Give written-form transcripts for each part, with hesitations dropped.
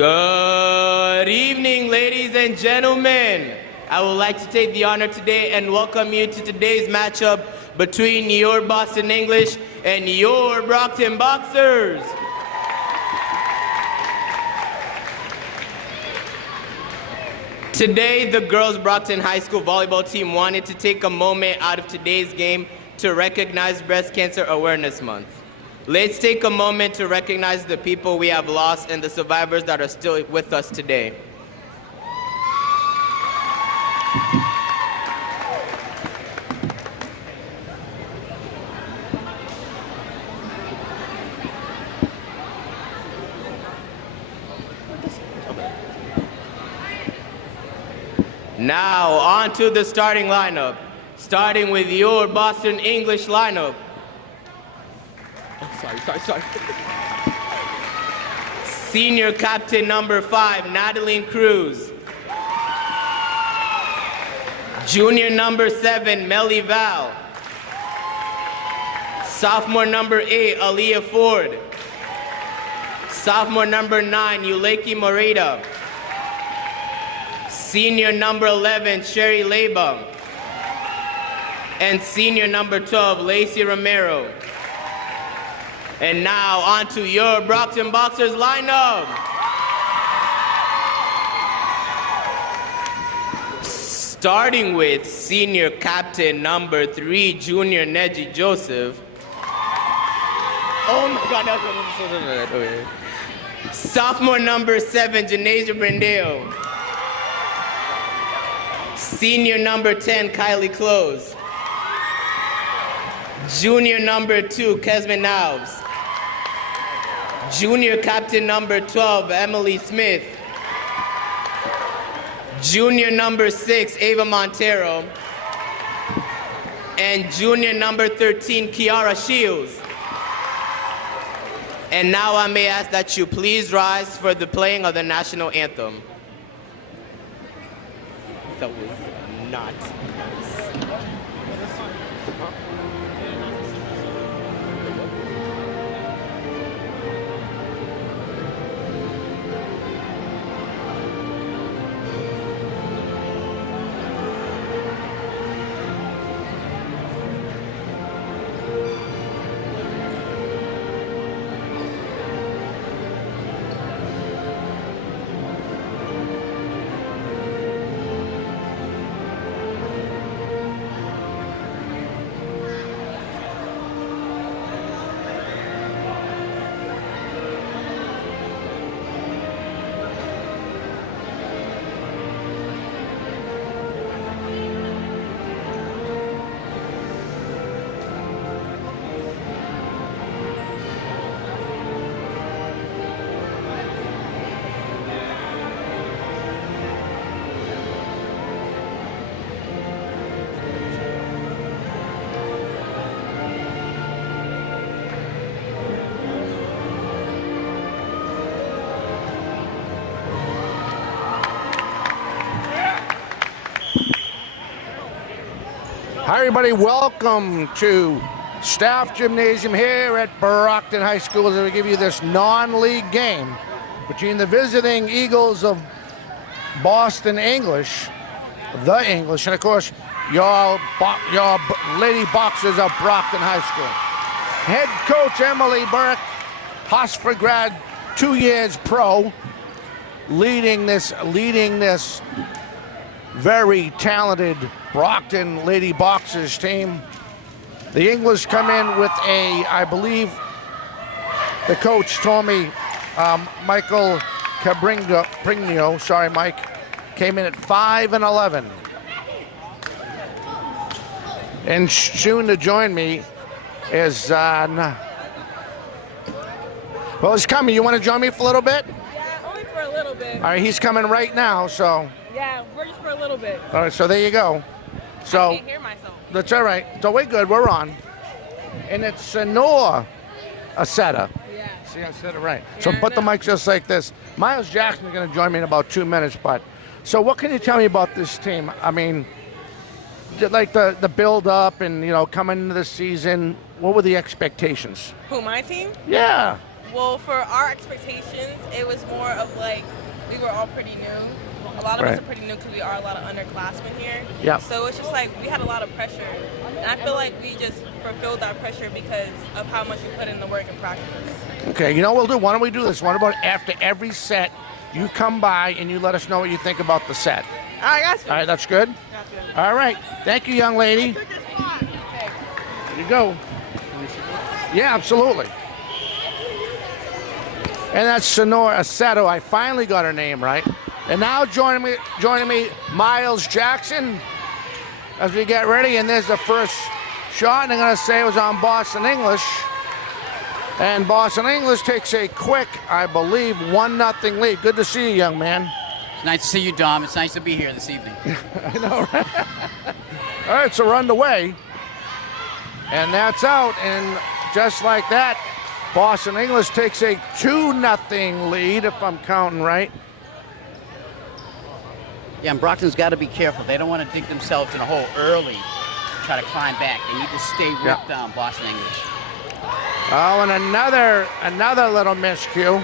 Good evening, ladies and gentlemen. I would like to take the honor today and welcome you to today's matchup between your Boston English and your Brockton Boxers. Today, the girls' Brockton High School volleyball team wanted to take a moment out of today's game to recognize Breast Cancer Awareness Month. Let's take a moment to recognize the people we have lost and the survivors that are still with us today. Now, on to the starting lineup. Starting with your Boston English lineup. Sorry. Senior captain number 5, Natalie Cruz. Junior number 7, Melly Val. Sophomore number 8, Aaliyah Ford. Sophomore number 9, Yuleki Morita. Senior number 11, Sherry Leba. And senior number 12, Lacey Romero. And now, on to your Brockton Boxers lineup. Starting with senior captain number 3, junior Neji Joseph. Oh my God, that's okay. Sophomore number 7, Janasia Brendeo. Senior number 10, Kylie Close. Junior number 2, Kesman Alves. Junior captain number 12, Emily Smith. Junior number 6, Ava Montero. And junior number 13, Kiara Shields. And now I may ask that you please rise for the playing of the national anthem. That was not nice. Hi everybody, welcome to Staff Gymnasium here at Brockton High School as we give you this non-league game between the visiting Eagles of Boston English, the English, and of course your Lady Boxers of Brockton High School. Head coach Emily Burke, Hosford grad, 2 years pro, leading this very talented Brockton Lady Boxers team. The English come in with I believe the coach told me, Michael Cabrigno, sorry Mike, came in at 5-11. And soon to join me is, well, he's coming. You want to join me for a little bit? Yeah, only for a little bit. All right, he's coming right now, so. Yeah, we're just for a little bit. All right, so there you go. So I can't hear myself. That's all right. So we're good. We're on. And it's Noah Aceta. Yeah. See, I said it right. Yeah, So put the mic just like this. Miles Jackson is going to join me in about 2 minutes. But so what can you tell me about this team? I mean, like the build up and, you know, coming into the season, what were the expectations? Who, my team? Yeah. Well, for our expectations, it was more of like we were all pretty new. A lot of us are pretty new because we are a lot of underclassmen here. Yeah. So it's just like we had a lot of pressure. And I feel like we just fulfilled that pressure because of how much we put in the work and practice. Okay, you know what we'll do? Why don't we do this? What about after every set, you come by and you let us know what you think about the set? All right, guys. All right, that's good? That's good. All right. Thank you, young lady. Took your spot. Okay. There you go. Yeah, absolutely. And that's Sonora Aceto. I finally got her name right. And now joining me, Miles Jackson, as we get ready. And there's the first shot, and I'm going to say it was on Boston English. And Boston English takes a quick, I believe, 1-0 lead. Good to see you, young man. It's nice to see you, Dom. It's nice to be here this evening. I know, right? All right, so run away. And that's out. And just like that, Boston English takes a 2-0 lead, if I'm counting right. Yeah, and Brockton's got to be careful. They don't want to dig themselves in a hole early, try to climb back. They need to stay with Boston English. Oh, and another little miscue.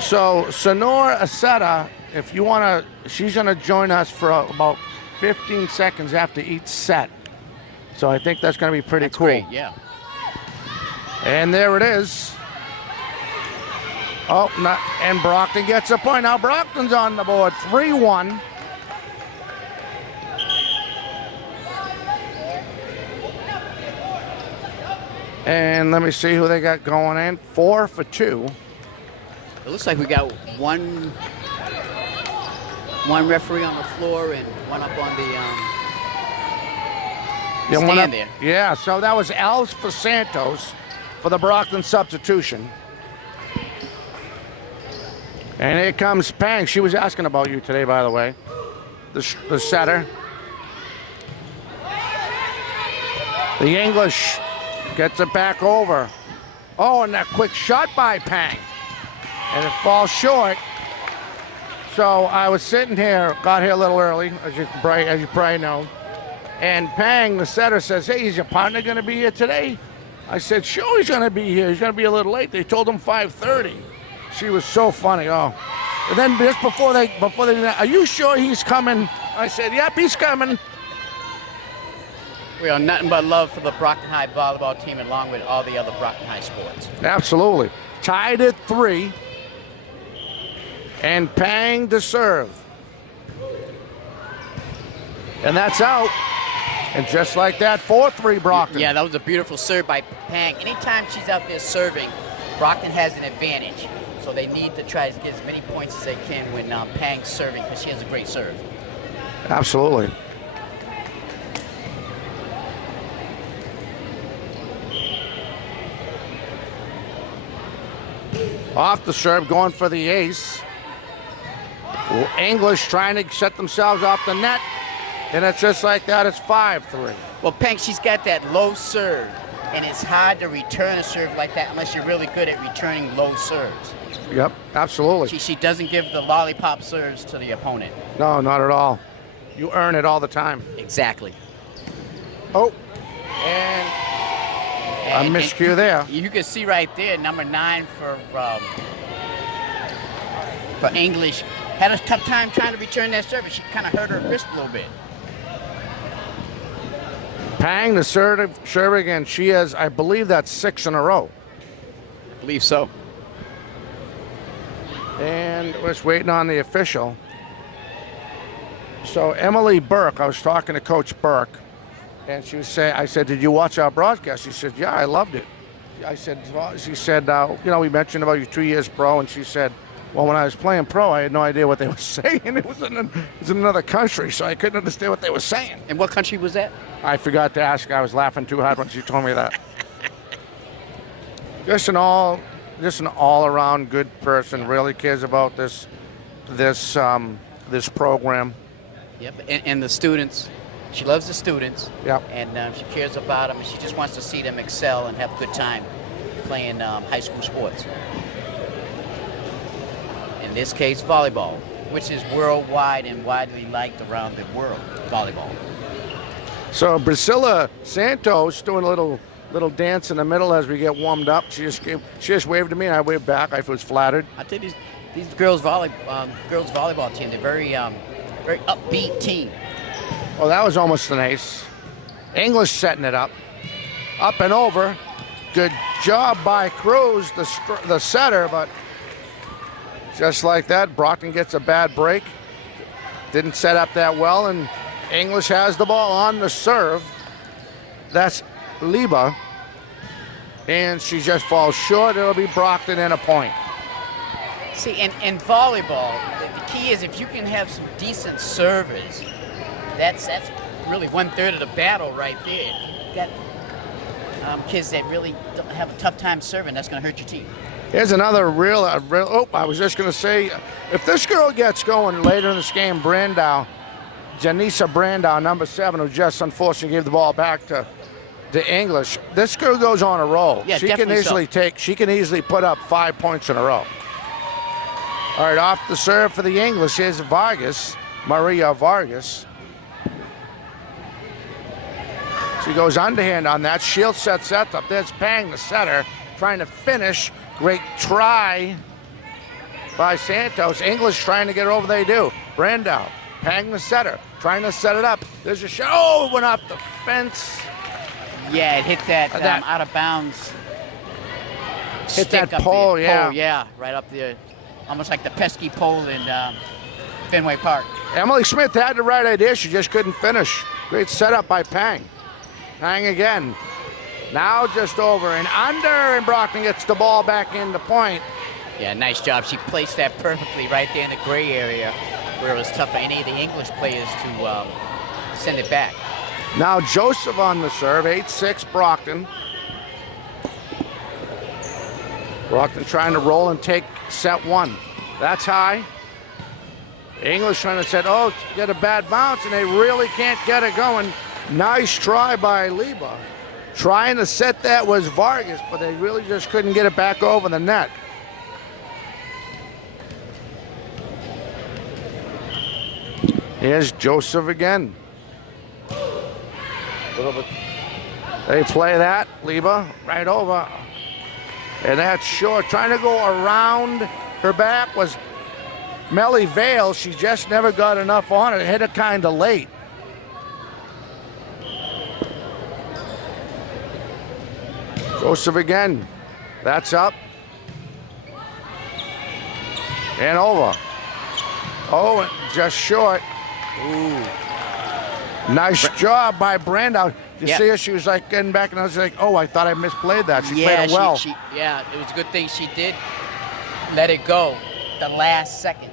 So Sonora Aceta, if you want to, she's going to join us for about 15 seconds after each set. So I think that's going to be pretty cool. Great, yeah. And there it is. Oh, and Brockton gets a point. Now Brockton's on the board, 3-1. And let me see who they got going in. 4 for 2. It looks like we got one referee on the floor and one up on the stand there. Yeah, so that was Alf Santos for the Brockton substitution. And here comes Pang. She was asking about you today, by the way. The setter. The English gets it back over. Oh, and that quick shot by Pang. And it falls short. So I was sitting here, got here a little early, as you probably know. And Pang, the setter, says, "Hey, is your partner going to be here today?" I said, "Sure, he's going to be here. He's going to be a little late." They told him 5:30. She was so funny. Oh, and then just before they did that, "Are you sure he's coming?" I said, "Yep, he's coming." We are nothing but love for the Brockton High volleyball team along with all the other Brockton High sports. Absolutely. Tied at 3. And Pang to serve. And that's out. And just like that, 4-3 Brockton. Yeah, that was a beautiful serve by Pang. Anytime she's out there serving, Brockton has an advantage. So they need to try to get as many points as they can when Pang's serving because she has a great serve. Absolutely. Off the serve, going for the ace. English trying to set themselves off the net. And it's just like that, it's 5-3. Well, Pang, she's got that low serve, and it's hard to return a serve like that unless you're really good at returning low serves. Yep, absolutely. She doesn't give the lollipop serves to the opponent. No, not at all. You earn it all the time. Exactly. Oh, and a miscue there. You can see right there, number 9 for English had a tough time trying to return that service. She kind of hurt her wrist a little bit. Pang, the serve again. She has, I believe that's 6 in a row. I believe so. And we're just waiting on the official. So Emily Burke, I was talking to Coach Burke, and she was saying, I said, "Did you watch our broadcast?" She said, "Yeah, I loved it." I said, she said, we mentioned about your 2 years pro, and she said, "Well, when I was playing pro, I had no idea what they were saying. It was in another country, so I couldn't understand what they were saying." And what country was that? I forgot to ask. I was laughing too hard when she told me that. Just an all-around good person. Really cares about this program. Yep. And the students. She loves the students. Yep. And she cares about them. And she just wants to see them excel and have a good time playing high school sports. In this case, volleyball, which is worldwide and widely liked around the world, volleyball. So Priscilla Santos doing a little dance in the middle as we get warmed up. She just waved to me and I waved back. I was flattered. I tell you, these girls volleyball team, they're very upbeat team. Oh, that was almost an ace. English setting it up and over. Good job by Cruz, the setter, but just like that, Brockton gets a bad break. Didn't set up that well, and English has the ball on the serve. That's Liba, and she just falls short. It'll be Brockton and a point. See, in volleyball, the key is if you can have some decent servers, that's really 1/3 of the battle right there. You got kids that really don't have a tough time serving, that's going to hurt your team. Here's another I was just going to say, if this girl gets going later in this game, Janissa Brandow, number 7, who just unfortunately gave the ball back to English, this girl goes on a roll. Yeah, she can easily put up 5 points in a row. All right, off the serve for the English. Here's Vargas, Maria Vargas. She goes underhand on that. Shield sets that up. There's Pang, the setter, trying to finish. Great try by Santos. English trying to get over. They do. Brandow, Pang, the setter, trying to set it up. There's a shot. Oh, it went off the fence. Yeah, it hit that out of bounds. Hit that pole, yeah. Pole, yeah, right up there. Almost like the pesky pole in Fenway Park. Emily Smith had the right idea. She just couldn't finish. Great setup by Pang. Pang again. Now just over and under, and Brockton gets the ball back in the point. Yeah, nice job. She placed that perfectly right there in the gray area where it was tough for any of the English players to send it back. Now Joseph on the serve, 8-6 Brockton. Brockton trying to roll and take set 1. That's high. English trying to set, get a bad bounce, and they really can't get it going. Nice try by Liba. Trying to set that was Vargas, but they really just couldn't get it back over the net. Here's Joseph again. They play that, Liba, right over. And that's short. Trying to go around her back was Melly Vale. She just never got enough on it. Hit it kind of late. Joseph again. That's up. And over. Oh, just short. Ooh. Nice job by Brandow. You see her? She was like getting back, and I was like, oh, I thought I misplayed that. She played it well. Yeah, it was a good thing she did let it go the last second.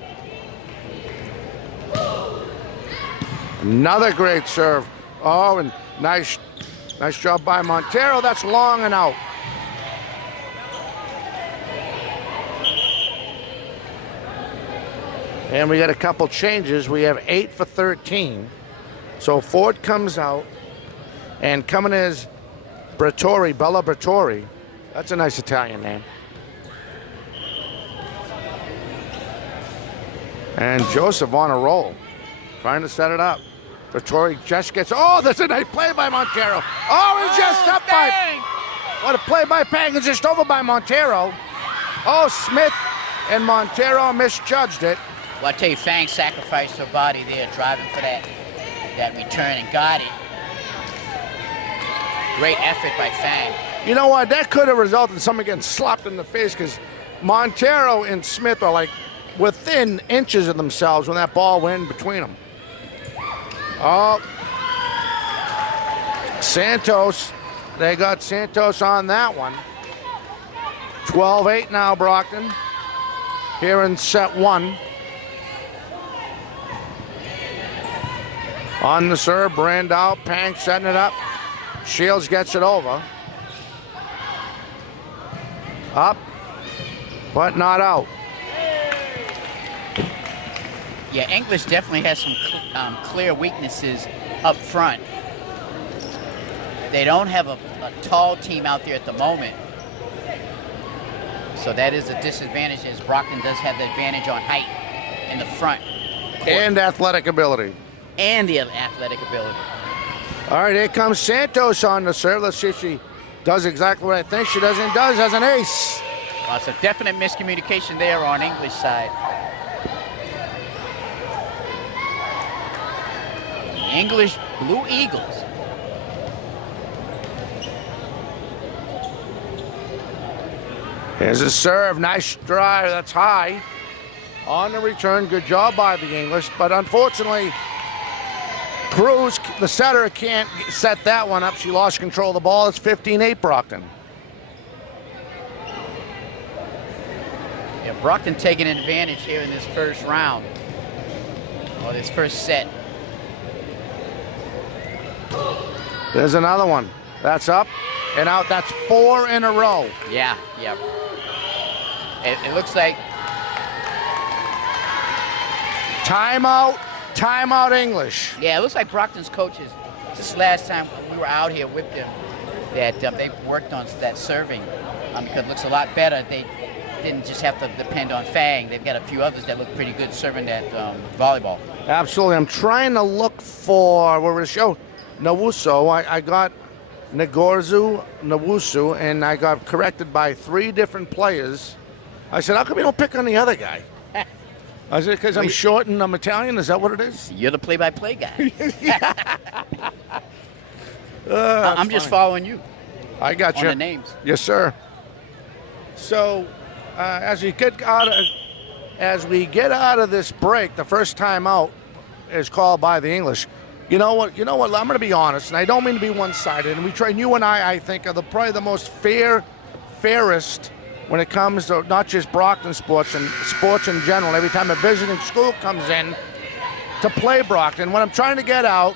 Another great serve. Oh, and nice job by Montero. That's long and out. And we got a couple changes. We have 8 for 13. So Ford comes out, and coming is Brettori, Bella Brettori. That's a nice Italian name. And Joseph on a roll, trying to set it up. Brettori just gets, that's a nice play by Montero. It's just up by, what a play by Pang, and just over by Montero. Smith and Montero misjudged it. Well, I tell you, Fang sacrificed her body there, driving for that return, and got it. Great effort by Fang. You know what? That could have resulted in someone getting slapped in the face, because Montero and Smith are like within inches of themselves when that ball went in between them. Santos. They got Santos on that one. 12-8 now, Brockton. Here in set 1. On the serve, Brandow, Pang setting it up. Shields gets it over. Up, but not out. Yeah, English definitely has some clear weaknesses up front. They don't have a tall team out there at the moment. So that is a disadvantage, as Brockton does have the advantage on height in the front court. And athletic ability. And the athletic ability. All right, here comes Santos on the serve. Let's see if she does exactly what I think she does and does as an ace. Well, it's a definite miscommunication there on English side. The English Blue Eagles. Here's a serve, nice drive, that's high. On the return, good job by the English, but unfortunately, Cruz, the setter, can't set that one up. She lost control of the ball. It's 15-8 Brockton. Yeah, Brockton taking advantage here in this first round, or this first set. There's another one. That's up and out. That's 4 in a row. Yeah, yeah. It looks like Timeout, timeout English. yeah, it looks like Brockton's coaches. This last time we were out here with them, that they worked on that serving because it looks a lot better. They didn't just have to depend on Fang. They've got a few others that look pretty good serving that volleyball. Absolutely. I'm trying to look for where it show Nawuso. I got Ngorzu, Nawusu, and I got corrected by 3 different players. I said, how come you don't pick on the other guy? I said, because I'm short and I'm Italian? Is that what it is? You're the play-by-play guy. I'm just following you. I got on you. the names. Yes, sir. So, as we get out of this break, the first time out is called by the English. You know what? I'm going to be honest, and I don't mean to be one-sided. And you and I think, are probably the most fairest when it comes to not just Brockton sports and sports in general. Every time a visiting school comes in to play Brockton, what I'm trying to get out,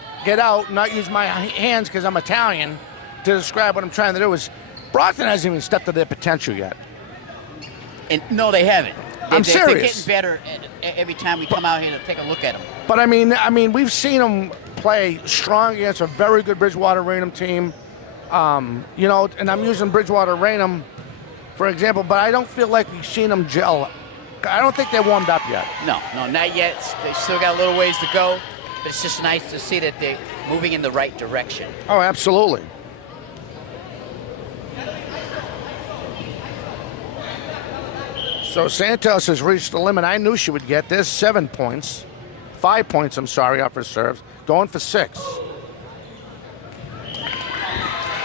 not use my hands because I'm Italian to describe what I'm trying to do is Brockton hasn't even stepped to their potential yet. And no, they haven't. I'm serious. They're getting better every time we come out here to take a look at them. But I mean, we've seen them play strong against a very good Bridgewater Raynham team. And I'm using Bridgewater Raynham for example, but I don't feel like we've seen them gel. I don't think they're warmed up yet. No, not yet. They still got a little ways to go, but it's just nice to see that they're moving in the right direction. Oh, absolutely. So Santos has reached the limit. I knew she would get this. 7 points. 5 points, I'm sorry, off her serves. Going for 6.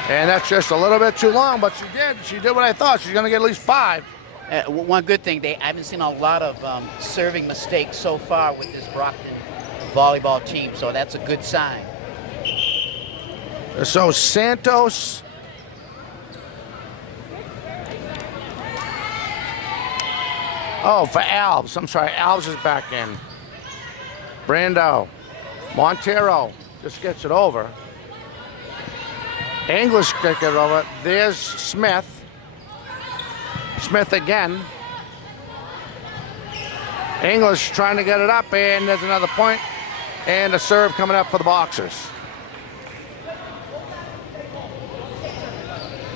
And that's just a little bit too long, but she did. She did what I thought. She's going to get at least 5. One good thing, I haven't seen a lot of serving mistakes so far with this Brockton volleyball team, so that's a good sign. So Santos. Oh, for Alves. I'm sorry, Alves is back in. Brando. Montero just gets it over. English gets it over. There's Smith. Smith again. English trying to get it up, and there's another point. And a serve coming up for the Boxers.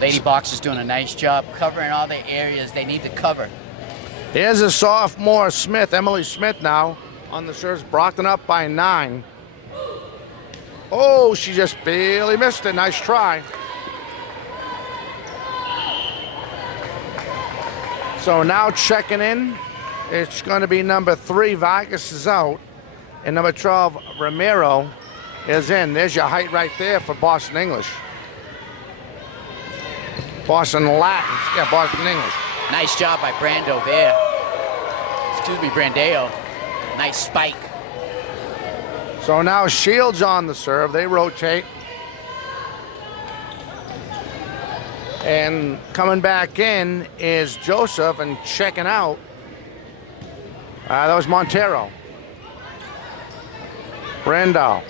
Lady Boxers doing a nice job covering all the areas they need to cover. Here's a sophomore Smith, Emily Smith now on the serves. Brockton up by 9. Oh, she just barely missed it. Nice try. So now checking in, it's going to be number 3, Vargas is out, and number 12, Romero is in. There's your height right there for Boston English. Boston Latin, yeah, Boston English. Nice job by Brando there. Excuse me, Brandeo. Nice spike. So now Shields on the serve. They rotate. And coming back in is Joseph, and checking out. That was Montero. Brando.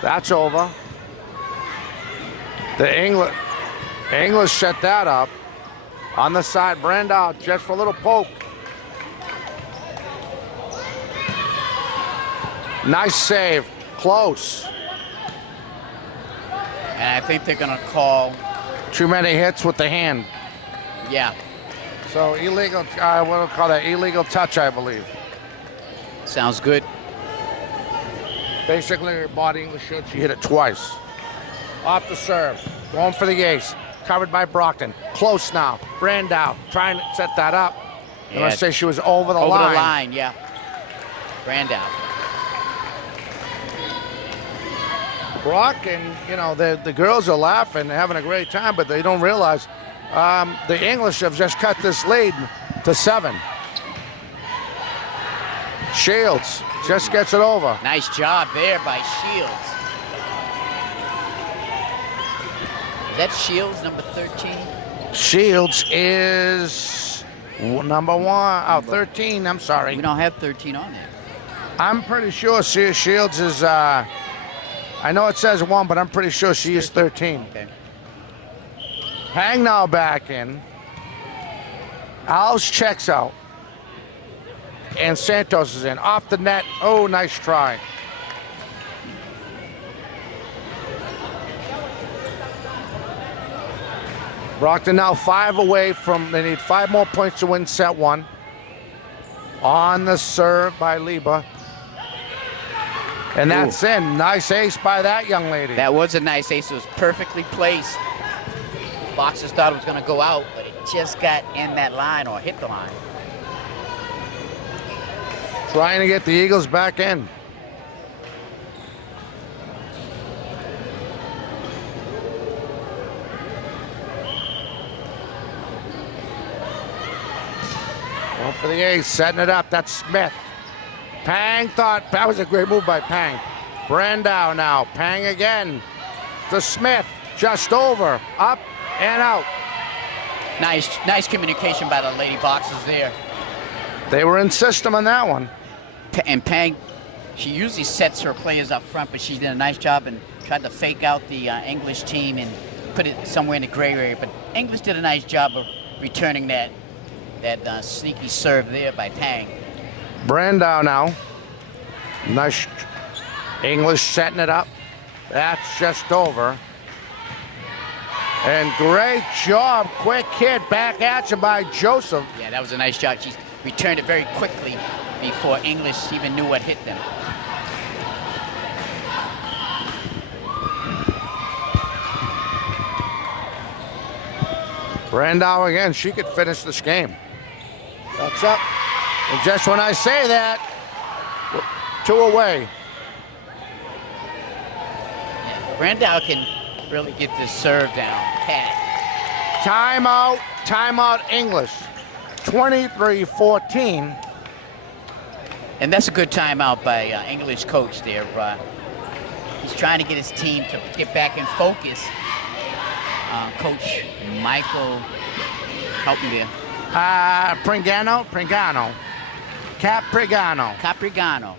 That's over. The English set that up. On the side, Brando just for a little poke. Nice save. Close. And I think they're going to call. Too many hits with the hand. Yeah. So illegal, we'll call that illegal touch, I believe. Sounds good. Basically, her body English showed she hit it twice. off the serve. Going for the ace. Covered by Brockton. Close now. Brandau trying to set that up. I'm going to say she was over the line. Over the line, yeah. Brandau. Brockton, you know, the girls are laughing, they're having a great time, but they don't realize the English have just cut this lead to 7. Shields just gets it over. Nice job there by Shields. Is that Shields, number 13? Shields is number 13, I'm sorry. We don't have 13 on there. I'm pretty sure Shields is, I know it says 1, but I'm pretty sure she is 13. Okay. Hang now back in. Alves checks out. And Santos is in. Off the net. Oh, nice try. Brockton now 5 away from, they need 5 more points to win set 1. On the serve by Liba. And that's in. Nice ace by that young lady. That was a nice ace. It was perfectly placed. Boxers thought it was going to go out, but it just got in that line or hit the line. Trying to get the Eagles back in. Going for the ace, setting it up. That's Smith. Pang thought that was a great move by Pang. Brandau now. Pang again to Smith. Just over. Up and out. Nice communication by the Lady Boxers there. They were in system on that one. And Pang, she usually sets her players up front, but she did a nice job and tried to fake out the English team and put it somewhere in the gray area. But English did a nice job of returning that sneaky serve there by Pang. Brandau now. Nice. English setting it up. That's just over. And great job. Quick hit back at you by Joseph. Yeah, that was a nice job. She returned it very quickly before English even knew what hit them. Brandau again. She could finish this game. That's up. And just when I say that, 2 away. Brandau can really get this serve down pat. Timeout English. 23-14. And that's a good timeout by English coach there. He's trying to get his team to get back in focus. Coach Michael, help me there. Caprigano.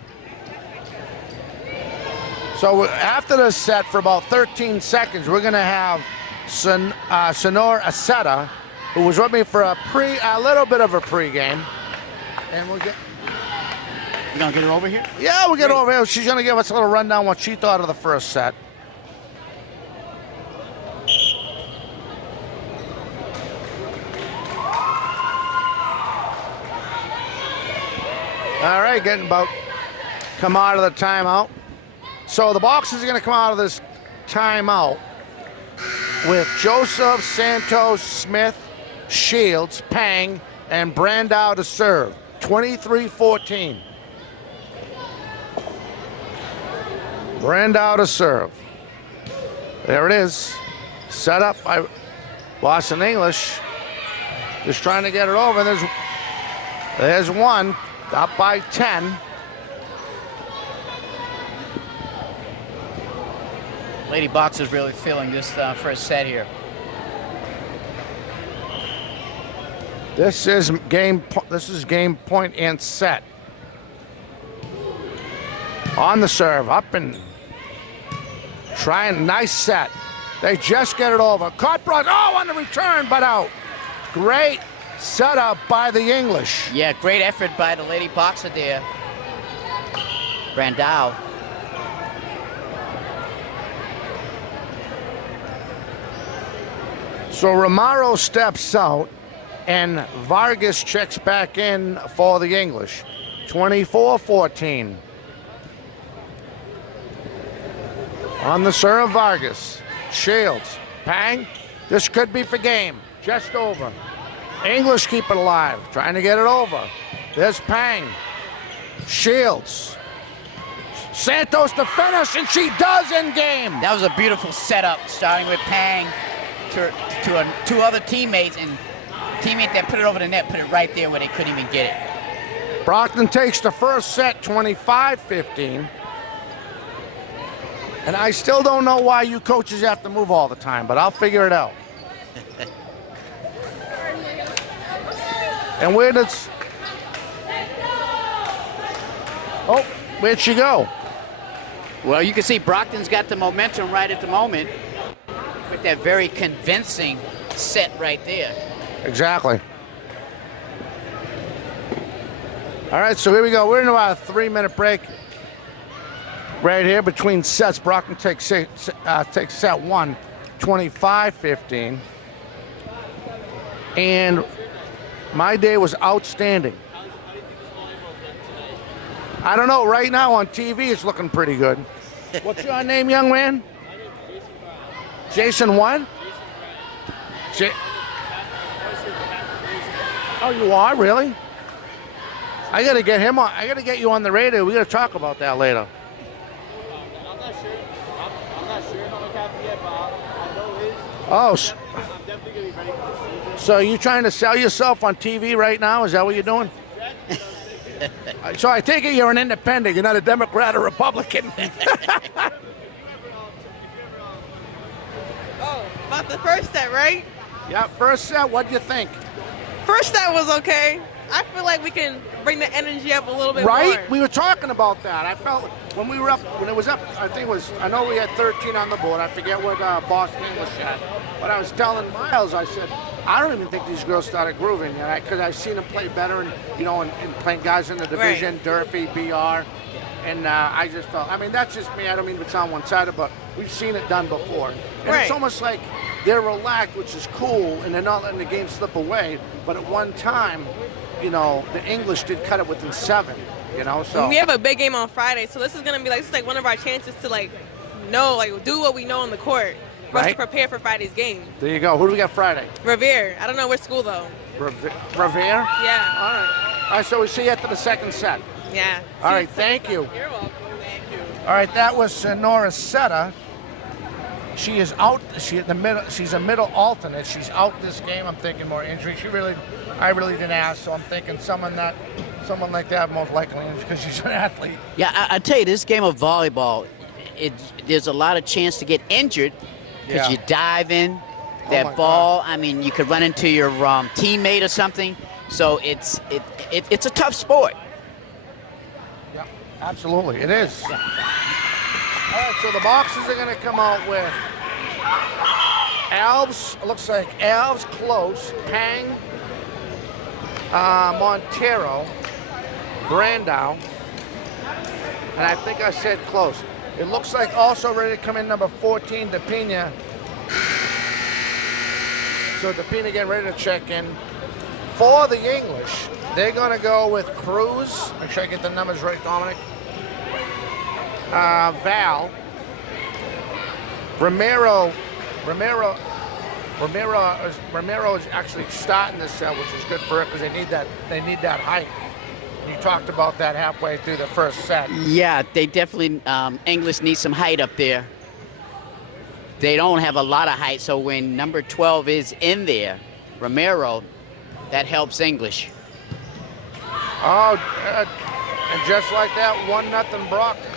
So after this set, for about 13 seconds, we're going to have Sonor Aceta, who was with me for a little bit of a pregame. And we'll get... You gonna get her over here? Yeah, we'll get her over here. She's going to give us a little rundown what she thought of the first set. All right, come out of the timeout. So the Boxers are going to come out of this timeout with Joseph, Santos, Smith, Shields, Pang, and Brandau to serve. 23-14. Brandau to serve. There it is. Set up by Boston English. Just trying to get it over. There's one. Up by 10. Lady Boxers really feeling this first set here. This is game point and set. On the serve, up and trying, nice set. They just get it over. Caught Brock, on the return, but out. Great setup by the English. Yeah, great effort by the Lady Boxer there. Brandau. So Romero steps out and Vargas checks back in for the English. 24-14. On the serve, Vargas. Shields. Pang. This could be for game. Just over. English keep it alive. Trying to get it over. There's Pang. Shields. Santos to finish, and she does in game. That was a beautiful setup, starting with Pang to two other teammates, and teammate that put it over the net put it right there where they couldn't even get it. Brockton takes the first set 25-15. And I still don't know why you coaches have to move all the time, but I'll figure it out. And where does... Oh, where'd she go? Well, you can see Brockton's got the momentum right at the moment with that very convincing set right there. Exactly. All right, so here we go. We're into our 3-minute break right here between sets. Brockton takes set 1, 25-15. And my day was outstanding. I don't know, right now on TV it's looking pretty good. What's your name, young man? Jason what? Oh, you are, really? I gotta get him on. I gotta get you on the radio. We gotta talk about that later. I'm not sure. I'm not sure if I'm a captain yet, but I know his. Oh, I'm definitely gonna be ready for the season. so you trying to sell yourself on TV right now? Is that what you're doing? So I take it you're an independent. You're not a Democrat or Republican. Oh, about the first set, right? Yeah, first set. What'd you think? First set was okay. I feel like we can bring the energy up a little bit Right? more. We were talking about that. I felt when we were up, when it was up, I think it was, I know we had 13 on the board. I forget what Boston English had. But I was telling Miles, I said, I don't even think these girls started grooving yet because I've seen them play better and, you know, and playing guys in the division, Durfee, BR. And I just felt, I mean, that's just me. I don't mean to sound one-sided, but we've seen it done before. And it's almost like they're relaxed, which is cool, and they're not letting the game slip away. But at one time, you know, the English did cut it within 7, you know, so. We have a big game on Friday, so this is going to be like, this is like one of our chances to like know, like do what we know on the court for us to prepare for Friday's game. There you go. Who do we got Friday? Revere. I don't know which school though. Revere? Yeah. All right. All right, so we see you after the second set. Yeah. All right, thank you. You're welcome. Thank you. All right, that was Nora Seta. She is out. She's a middle alternate. She's out this game. I'm thinking more injury. I really didn't ask, so I'm thinking someone like that most likely because she's an athlete. Yeah, I tell you, this game of volleyball, there's a lot of chance to get injured because you dive in that ball. God. I mean, you could run into your teammate or something. So it's a tough sport. Yeah, absolutely, it is. Yeah. All right, so the boxers are going to come out with Alves. Looks like Alves, Close, Pang, Montero, Brandow, and I think I said Close. It looks like also ready to come in number 14, DePina. So DePina getting ready to check in. For the English, they're going to go with Cruz. Make sure I get the numbers right, Dominic. Val. Romero is actually starting this set, which is good for her because they need that height. You talked about that halfway through the first set. Yeah, they definitely, English needs some height up there. They don't have a lot of height, so when number 12 is in there, Romero, that helps English. Oh, and just like that, 1-0 Brockton.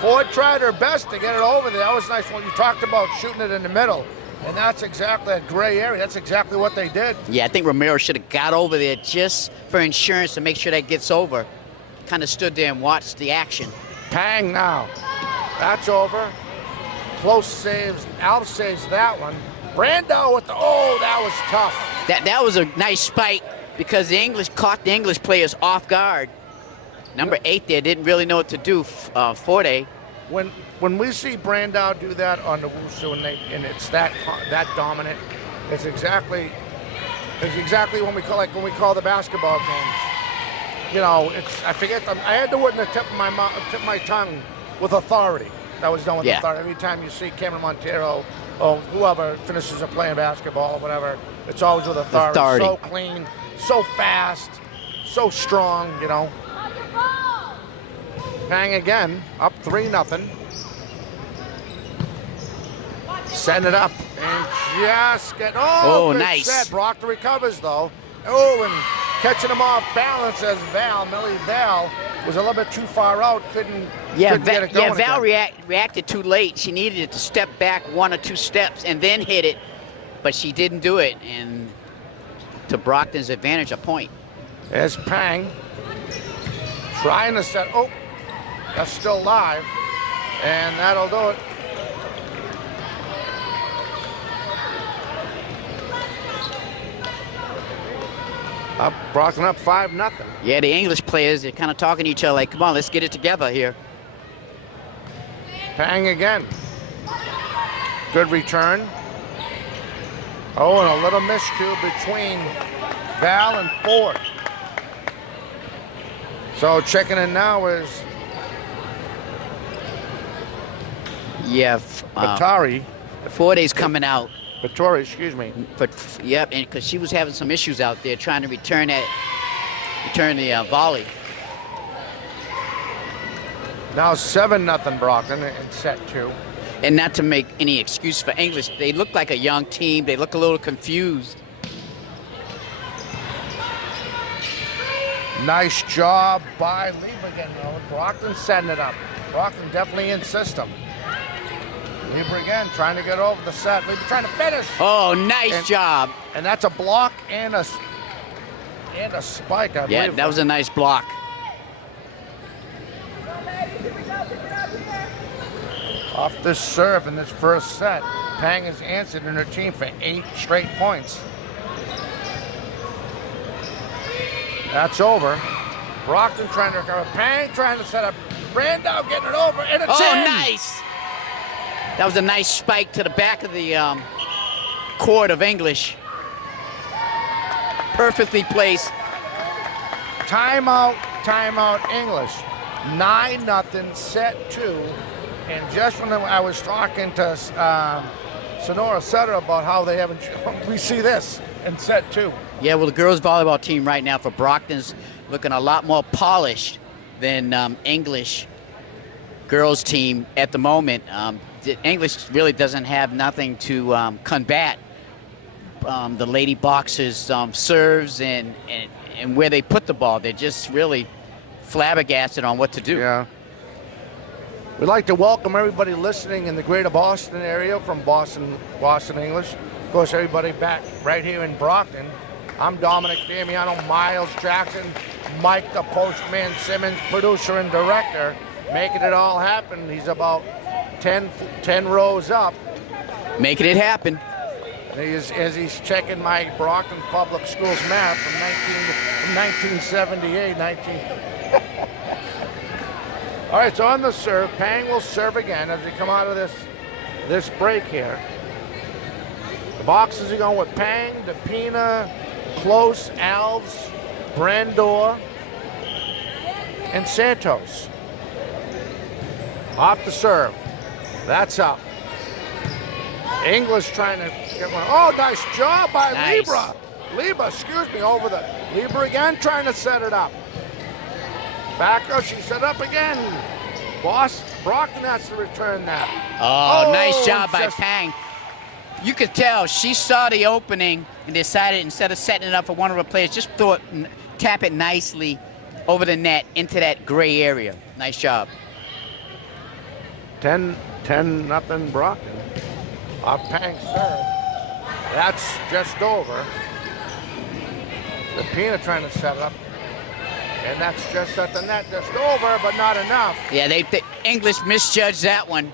Ford tried her best to get it over there. That was nice when you talked about shooting it in the middle. And that's exactly that gray area. That's exactly what they did. Yeah, I think Romero should have got over there just for insurance to make sure that gets over. Kind of stood there and watched the action. Pang now. That's over. Close saves. Alf saves that one. Brando with the, that was tough. That was a nice spike because the English caught the English players off guard. Number 8 there didn't really know what to do, Forte. When we see Brandow do that on the Wusu and it's that dominant, it's exactly when we call the basketball games. You know, I had the word in the tip of my tongue with authority. that was done with Yeah. authority. Every time you see Cameron Montero or whoever finishes up playing basketball or whatever, it's always with authority. Authority. So clean, so fast, so strong, you know. Pang again, up 3-0. Setting it up and just get, Oh, good nice. set. Brockton recovers though. Oh, and catching him off balance as Millie Val was a little bit too far out, couldn't get it going. Val again. reacted too late. She needed it to step back 1 or 2 steps and then hit it, but she didn't do it, and to Brockton's advantage, a point. There's Pang trying to set, oh, that's still live, and that'll do it. Up, Brockton up 5-0. Yeah, the English players, they're kind of talking to each other like, come on, let's get it together here. Pang again. Good return. Oh, and a little miscue between Val and Ford. So checking in now is Yeah, Batari. Forday's coming out. Vittori, excuse me. But yep, and because she was having some issues out there trying to return the volley. Now 7-0 Brockton in set 2. And not to make any excuse for English, they look like a young team. They look a little confused. Nice job by Lieber again, though. Brockton setting it up. Brockton definitely in system. Lieber again trying to get over the set. Lieber trying to finish. Oh, nice job. And that's a block and a spike, I Yeah, believe. that was a nice block. Off this serve in this first set, Pang has answered in her team for 8 straight points. That's over. Brockton trying to recover. Pang trying to set up. Randall getting it over, and it's Oh, in. nice. That was a nice spike to the back of the court of English. Perfectly placed. Timeout, English. 9-0, set 2. And just when I was talking to Sonora Sutter about how they haven't, we see this in set 2. Yeah, well, the girls volleyball team right now for Brockton's looking a lot more polished than English girls team at the moment. English really doesn't have nothing to combat the Lady Boxers' serves and where they put the ball. They're just really flabbergasted on what to do. Yeah. We'd like to welcome everybody listening in the greater Boston area from Boston English. Of course, everybody back right here in Brockton. I'm Dominic Damiano, Miles Jackson, Mike the Postman Simmons, producer and director, making it all happen. He's about 10 rows up. Making it happen. As he's checking my Brockton Public Schools map from 1978, All right, so on the serve, Pang will serve again as we come out of this break here. The boxes are going with Pang, DePina, Close, Alves, Brandor, and Santos. Off the serve. That's up. English trying to get one. Oh, nice job by Nice. Lieber, excuse me, over the Lieber again trying to set it up. Back up, she set up again. Brockton has to return that. Oh, nice job by just- Pang. You could tell she saw the opening and decided instead of setting it up for one of her players, just tap it nicely over the net into that gray area. Nice job. 10-0 Brockton. Off Pang's serve. That's just over. DePina trying to set it up. And that's just at the net, just over, but not enough. Yeah, the English misjudged that one.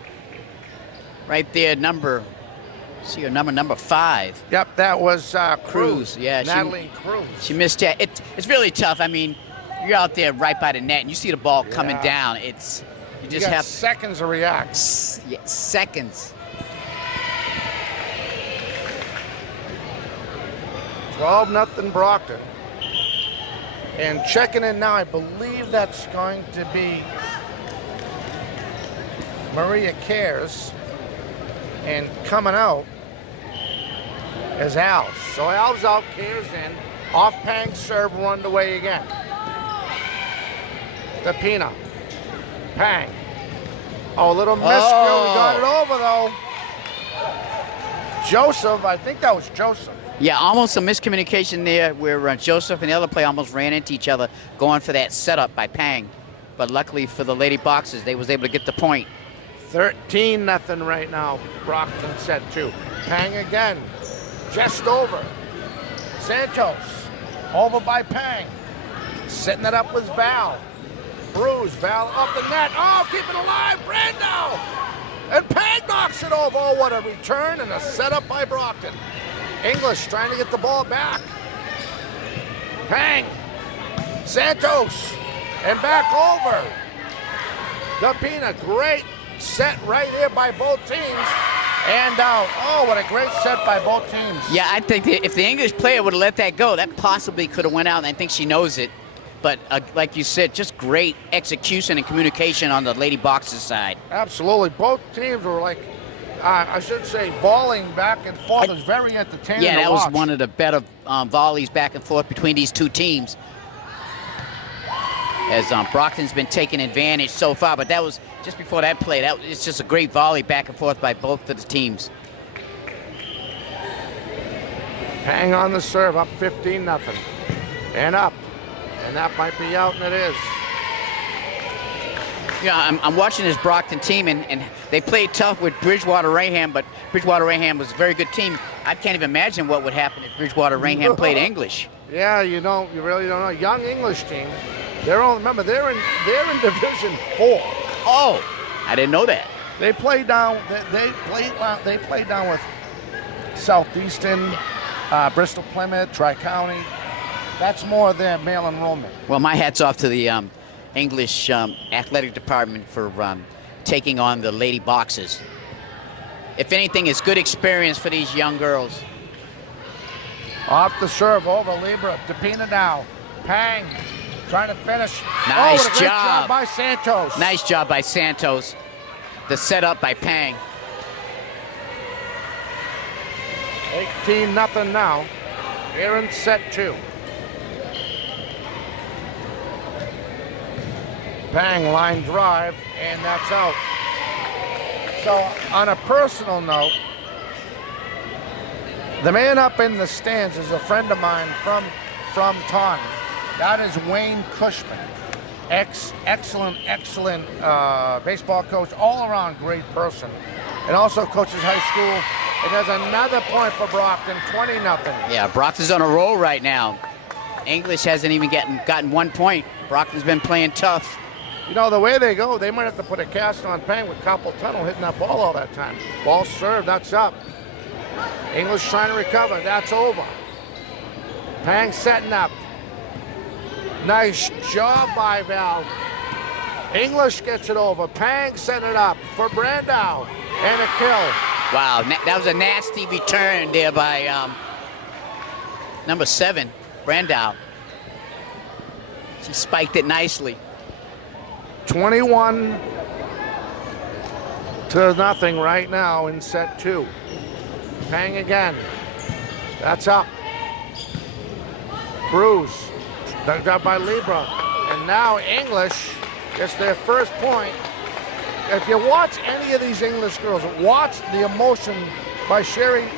Right there, number 5. Yep, that was Cruz. Yeah, Natalie Cruz. She missed that. It's really tough. I mean, you're out there right by the net and you see the ball coming Yeah. down. You You just got have seconds to react. seconds. 12-0 Brockton. And checking in now, I believe that's going to be Maria Cares. And coming out is Al. So Al's out, Cares in. Off Pang's serve, run away again. Depina. Pang. Oh, a little miscue. We got it over, though. Joseph, I think that was Joseph. Yeah, almost a miscommunication there where Joseph and the other player almost ran into each other going for that setup by Pang. But luckily for the Lady Boxers, they was able to get the point. 13-0 right now. Brockton set 2. Pang again. Just over. Santos. Over by Pang. Setting it up with Val. Bruce. Val up the net. Oh, keep it alive. Brando. And Pang knocks it over. Oh, what a return and a setup by Brockton. English trying to get the ball back. Pang. Santos. And back over. Dapina. Great set right here by both teams. And out. Oh, what a great set by both teams. Yeah, I think that if the English player would have let that go, that possibly could have went out, and I think she knows it. But like you said, just great execution and communication on the Lady Boxers side. Absolutely. Both teams were like, I should say, volleying back and forth. It was very entertaining Yeah, to that watch. was one of the better volleys back and forth between these two teams. As Brockton's been taking advantage so far, but that was just before that play. It's just a great volley back and forth by both of the teams. Pang on the serve, up 15-0. And up. And that might be out, and it is. Yeah, I'm watching this Brockton team, and they played tough with Bridgewater-Raham, but Bridgewater-Raham was a very good team. I can't even imagine what would happen if Bridgewater-Raham played English. Yeah, you really don't know. Young English team. Remember, they're in Division 4. Oh, I didn't know that. They play down. They play down with Southeastern, Bristol, Plymouth, Tri-County. That's more their male enrollment. Well, my hat's off to the English athletic department for taking on the Lady Boxers. If anything, it's good experience for these young girls. Off the serve, over Libra. Depina now. Pang. Trying to finish. Nice what a great job by Santos. Nice job by Santos. The setup by Pang. 18-0 now. Here in set 2. Pang line drive, and that's out. So on a personal note, the man up in the stands is a friend of mine from Taunton. That is Wayne Cushman. Excellent baseball coach, all around great person. And also coaches high school. And there's another point for Brockton, 20-0. Yeah, Brockton's on a roll right now. English hasn't even gotten 1 point. Brockton's been playing tough. You know, the way they go, they might have to put a cast on Pang with Koppel Tunnel hitting that ball all that time. Ball served, that's up. English trying to recover, that's over. Pang setting up. Nice job by Val. English gets it over. Pang setting it up for Brandau. And a kill. Wow, that was a nasty return there by number 7, Brandau. She spiked it nicely. 21-0 right now in set 2. Pang again. That's up. Cruz. Dug up by Libra. And now English gets their first point. If you watch any of these English girls, watch the emotion by Sherry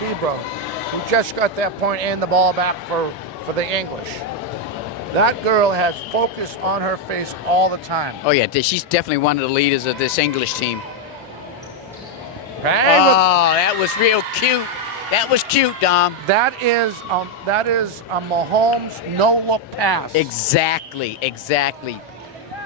Libra, who just got that point and the ball back for the English. That girl has focus on her face all the time. Oh, yeah, she's definitely one of the leaders of this English team. Pang oh, that was real cute. That was cute, Dom. That is a Mahomes no-look pass. Exactly.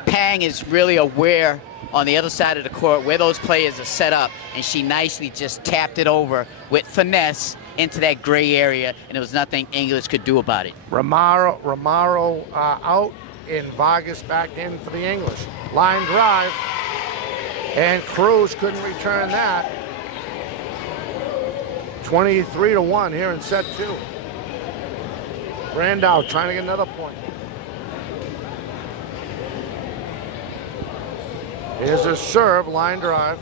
Pang is really aware on the other side of the court where those players are set up, and she nicely just tapped it over with finesse into that gray area, and there was nothing English could do about it. Romaro out, and Vargas back in for the English. Line drive, and Cruz couldn't return that. 23-1 here in set 2. Brandau trying to get another point. Here's a serve, line drive,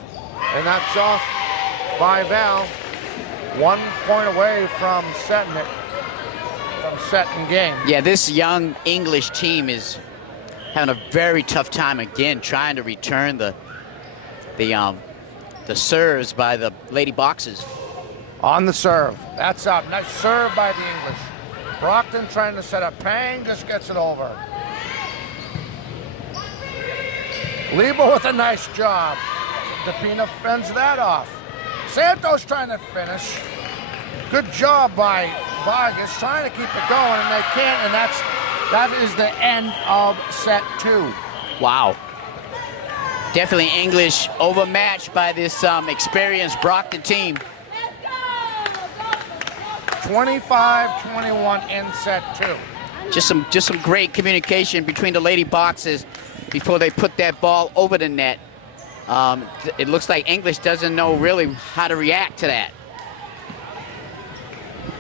and that's off by Val. 1 point away from setting it, from setting game. Yeah, this young English team is having a very tough time again trying to return the serves by the Lady Boxers. On the serve, that's up. Nice serve by the English. Brockton trying to set up. Pang just gets it over. Lebo with a nice job. DePina fends that off. Santos trying to finish. Good job by Vargas trying to keep it going, and they can't, and that is the end of set 2. Wow. Definitely English overmatched by this experienced Brockton team. 25-21 in set 2. Just some great communication between the Lady Boxers before they put that ball over the net. It looks like English doesn't know really how to react to that.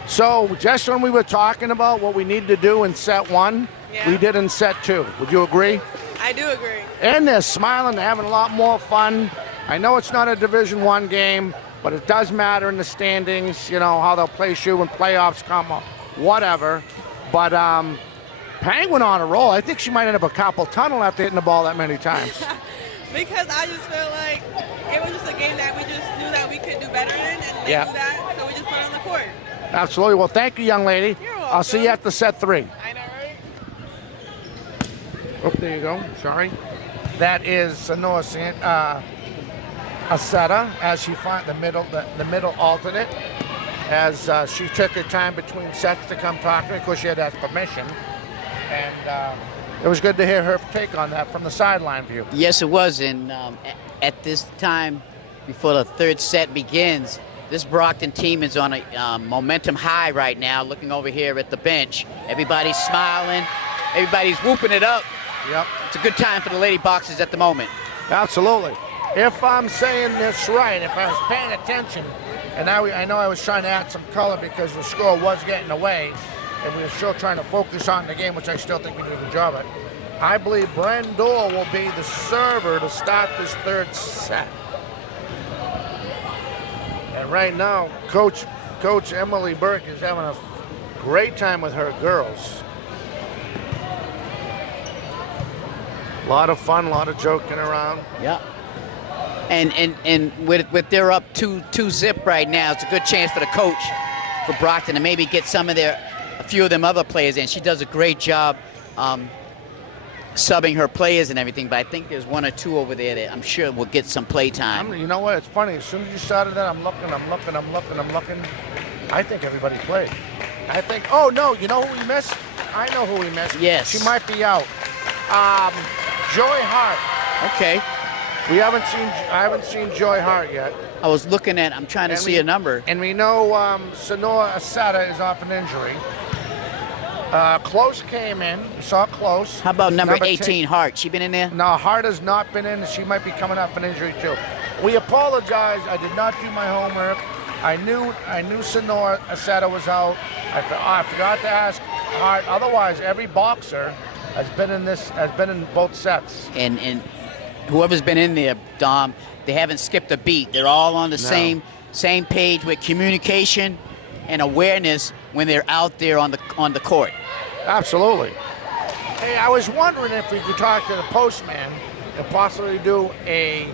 So just when we were talking about what we need to do in set 1, we did in set 2. Would you agree? I do agree. And they're smiling, they're having a lot more fun. I know it's not a Division I game, but it does matter in the standings, you know, how they'll place you when playoffs come up, whatever. But Pang went on a roll. I think she might end up a carpal tunnel after hitting the ball that many times. Because I just feel like it was just a game that we just knew that we could do better in, and they knew that, so we just put it on the court. Absolutely. Well, thank you, young lady. You're welcome. I'll see you at the set 3. I know, right? Oh, there you go. Sorry. That is Sanoa Aceta as she finds the middle alternate, as she took her time between sets to come talk to me. Of course, she had that permission, and it was good to hear her take on that from the sideline view. Yes, it was. And at this time, before the third set begins, this Brockton team is on a momentum high right now. Looking over here at the bench, everybody's smiling, everybody's whooping it up. Yep. It's a good time for the Lady Boxers at the moment. Absolutely. If I'm saying this right, if I was paying attention, and I know I was trying to add some color because the score was getting away, and we were still trying to focus on the game, which I still think we did a good job at. I believe Brendor will be the server to start this third set. And right now, Coach Emily Burke is having a great time with her girls. A lot of fun, a lot of joking around. Yeah. And with they're up 2-0 right now, it's a good chance for the coach for Brockton to maybe get a few of them other players in. She does a great job subbing her players and everything, but I think there's 1 or 2 over there that I'm sure will get some play time. You know what? It's funny. As soon as you started that, I'm looking. I think everybody played. I think. Oh no! You know who we missed? I know who we missed. Yes. She might be out. Joy Hart. Okay. I haven't seen Joy Hart yet. I was looking at. I'm trying to see a number. And we know Sanoa Aceta is off an injury. Close came in. We saw Close. How about number 18, Hart? She been in there? No, Hart has not been in. She might be coming off an injury too. We apologize. I did not do my homework. I knew Sanoa Aceta was out. I forgot to ask Hart. Otherwise, every boxer has been in both sets. And whoever's been in there, Dom, they haven't skipped a beat. They're all on the same page with communication and awareness when they're out there on the court. Absolutely. Hey, I was wondering if we could talk to the postman and possibly do a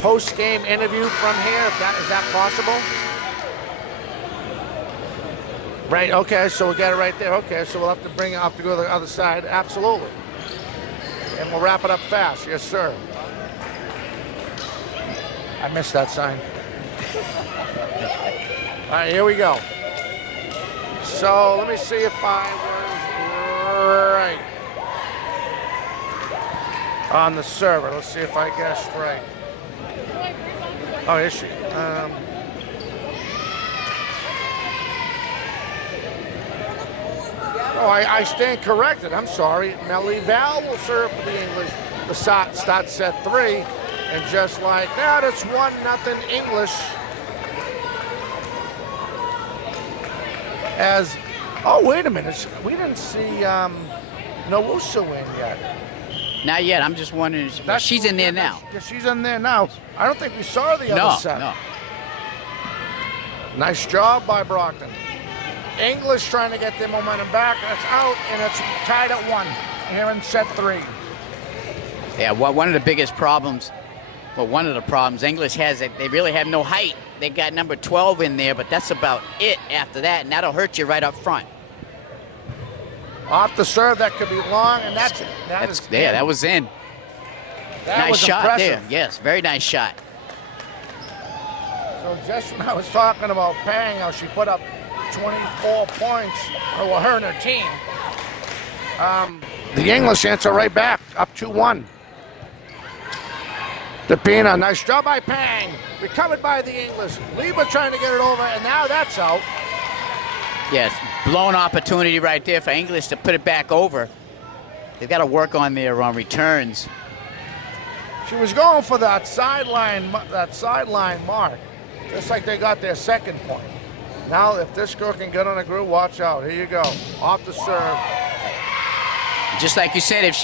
post-game interview from here. Is that possible? Right. Okay. So we got it right there. Okay. So we'll have to go to the other side. Absolutely. And we'll wrap it up fast. Yes, sir. I missed that sign. All right. Here we go. So let me see if I was right on the server. Let's see if I guessed right. Oh, is she? Oh, I stand corrected. I'm sorry. Melly Val will serve for the English. The start set 3, and just like that, it's 1-0 English. Oh, wait a minute. We didn't see Nowusu in yet. Not yet. I'm just wondering. Well, she's in there now. Yeah, she's in there now. I don't think we saw the other set. No. Nice job by Brockton. English trying to get their momentum back. That's out, and it's tied at 1 here in set 3. Yeah, one of the biggest problems, well, one of the problems English has, that they really have no height. They got number 12 in there, but that's about it after that, and that'll hurt you right up front. Off the serve, that could be long, and that was in. That nice was shot impressive. there. Yes, very nice shot. So just when I was talking about Pang, how she put up 24 points, or her and her team, the English answer right back, up 2-1. DePina, nice job by Pang. Recovered by the English. Lieber trying to get it over, and now that's out. Yes, blown opportunity right there for English to put it back over. They've got to work on their returns. She was going for that sideline mark, just like they got their second point. Now, if this girl can get on a groove, watch out. Here you go, off the serve. Just like you said, if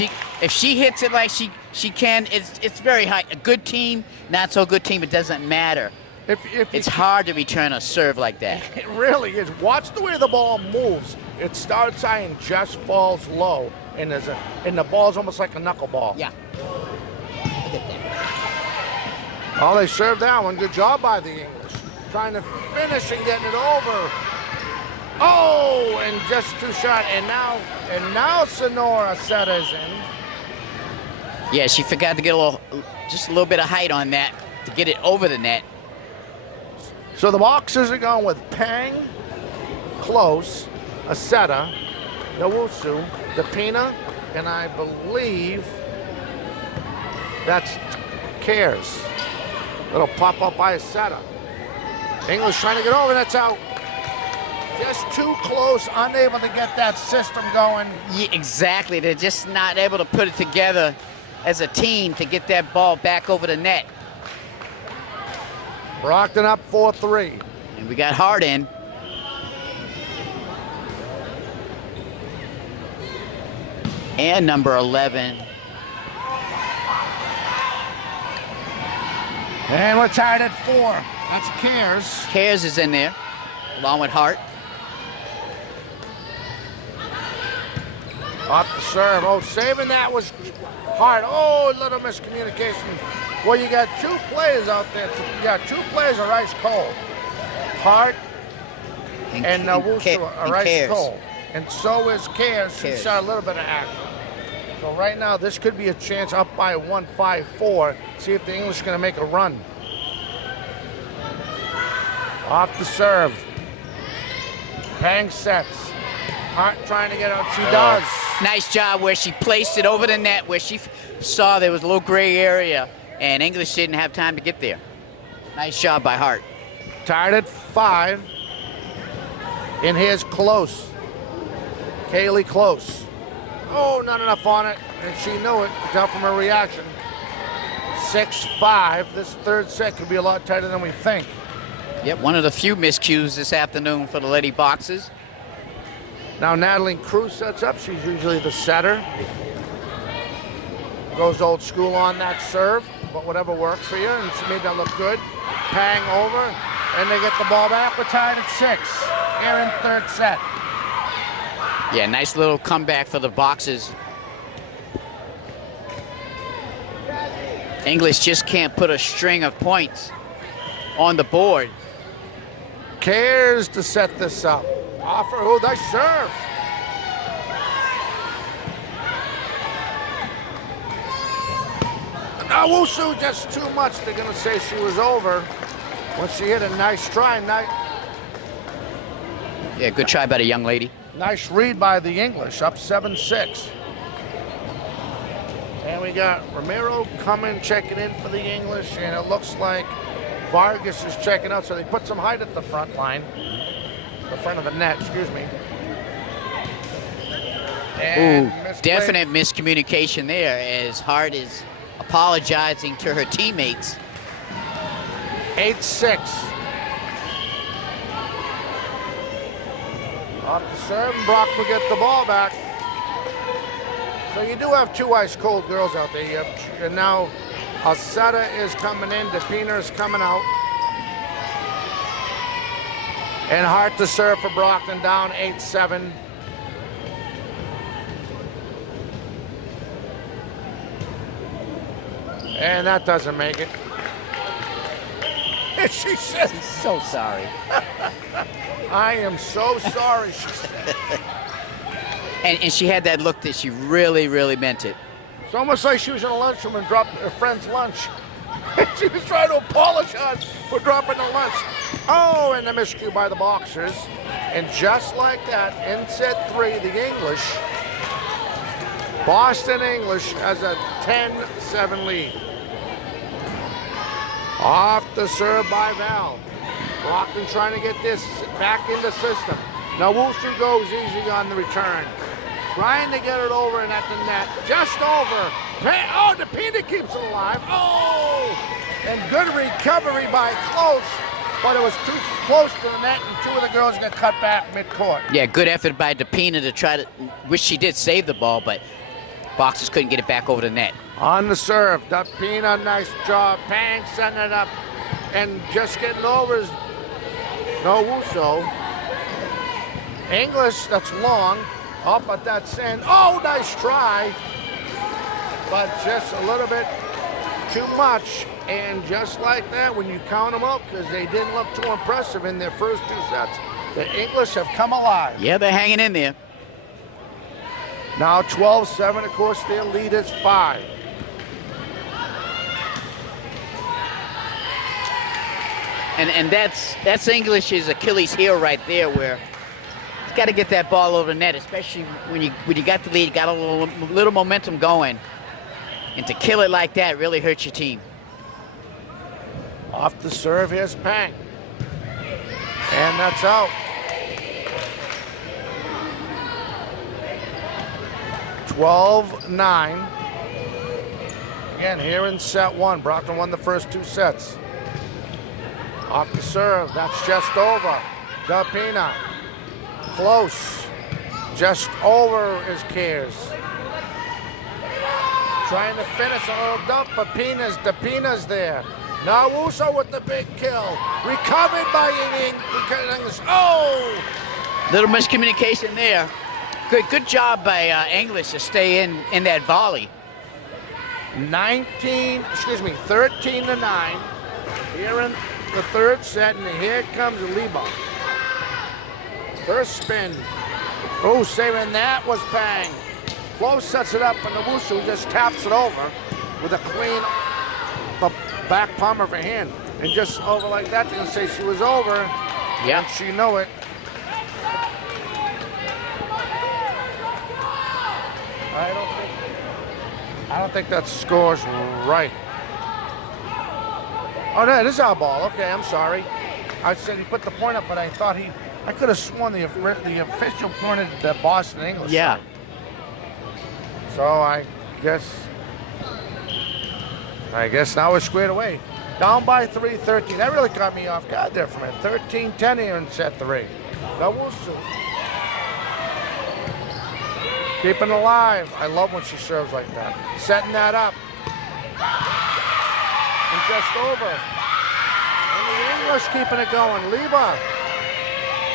she hits it like she can, it's very high. A good team, not so good team, it doesn't matter. It's hard to return a serve like that. It really is. Watch the way the ball moves. It starts high and just falls low, and the ball's almost like a knuckleball. Yeah. Oh, they served that one. Good job by the English. Trying to finish and getting it over. Oh, and just too short. And now Sonora Setta's in. Yeah, she forgot to get just a little bit of height on that to get it over the net. So the Boxers are going with Pang, Close, Aceta, Nowusu, DePina, and I believe that's Cares. It'll pop up by Aceta. English trying to get over, that's out. Just too close, unable to get that system going. Yeah, exactly. They're just not able to put it together as a team to get that ball back over the net. Brockton up 4-3. And we got Hart in. And number 11. And we're tied at 4. That's Cares. Cares is in there, along with Hart. Off the serve. Oh, saving that was Hart. Oh, a little miscommunication. Well, you got two players out there. You got two players are ice cold. Hart and Nowusu are ice cold. And so is Cares. She shot a little bit of action. So right now, this could be a chance up by 1-5-4. See if the English are going to make a run. Off the serve. Pang sets. Hart trying to get out. She does. Nice job where she placed it over the net, where she saw there was a little gray area, and English didn't have time to get there. Nice job by Hart. Tied at 5. And here's Close. Kaylee Close. Oh, not enough on it. And she knew it. Tell from her reaction. 6-5. This third set could be a lot tighter than we think. Yep, one of the few miscues this afternoon for the Lady Boxers. Now Natalie Cruz sets up. She's usually the setter. Goes old school on that serve, but whatever works for you, and she made that look good. Pang over, and they get the ball back. We're tied at 6 here in third set. Yeah, nice little comeback for the Boxers. English just can't put a string of points on the board. Cares to set this up. Offer, oh, nice serve. Nowusu just too much. They're going to say she was over when she hit a nice try. Yeah, good try by the young lady. Nice read by the English, up 7-6. And we got Romero coming, checking in for the English, and it looks like Vargas is checking out, so they put some height at the front line. The front of the net, excuse me. And definite miscommunication there as Hart is apologizing to her teammates. 8-6. Off the serve, and Brock will get the ball back. So you do have two ice-cold girls out there. You have, and now Alcetta is coming in, DePina is coming out. And hard to serve for Brockton, down 8-7. And that doesn't make it. And she says, She's so sorry. I am so sorry, she said. And she had that look that she really, really meant it. It's almost like she was in a lunchroom and dropped her friend's lunch. She was trying to apologize for dropping her lunch. Oh, and the miscue by the boxers. And just like that, in set 3, the English, Boston English has a 10-7 lead. Off the serve by Val. Brockton trying to get this back in the system. Now Wusu goes easy on the return. Trying to get it over and at the net. Just over. Oh, DePina keeps it alive. Oh! And good recovery by Close. But it was too close to the net, and two of the girls got cut back mid-court. Yeah, good effort by DePina to try to, wish she did save the ball, but boxers couldn't get it back over the net. On the serve, DePina, nice job. Pang setting it up, and just getting over is no Wuso. English, that's long, up at that send. Oh, nice try, but just a little bit too much. And just like that, when you count them out, because they didn't look too impressive in their first 2 sets, the English have come alive. Yeah, they're hanging in there. Now 12-7, of course, their lead is 5. And that's English's Achilles heel right there, where he's got to get that ball over the net, especially when you got the lead, got a little momentum going. And to kill it like that really hurts your team. Off the serve, here's Pang. And that's out. (12-9). Again, here in set 1, Brockton won the first 2 sets. Off the serve, that's just over. DePina, close. Just over is Cares. Trying to finish a little dump, but DePina's there. Now Wuso with the big kill. Recovered by English. Oh! Little miscommunication there. Good job by English to stay in that volley. 13-9 here in the 3rd set, and here comes Liba. First spin. Oh, saving that was Pang. Close sets it up, and Wusu just taps it over with a clean back palm of her hand. And just over like that, they're going to say she was over. Yeah. And she know it. I don't think that score's right. Oh, no, it is our ball. Okay, I'm sorry. I said he put the point up, but I thought I could have sworn the official pointed the Boston English. Yeah. Side. So I guess now we're squared away. Down by 3, 13. That really caught me off guard there for a minute. 13-10 here in set 3. That will suit. Keeping it alive. I love when she serves like that. Setting that up. And just over. And the English keeping it going. Liba.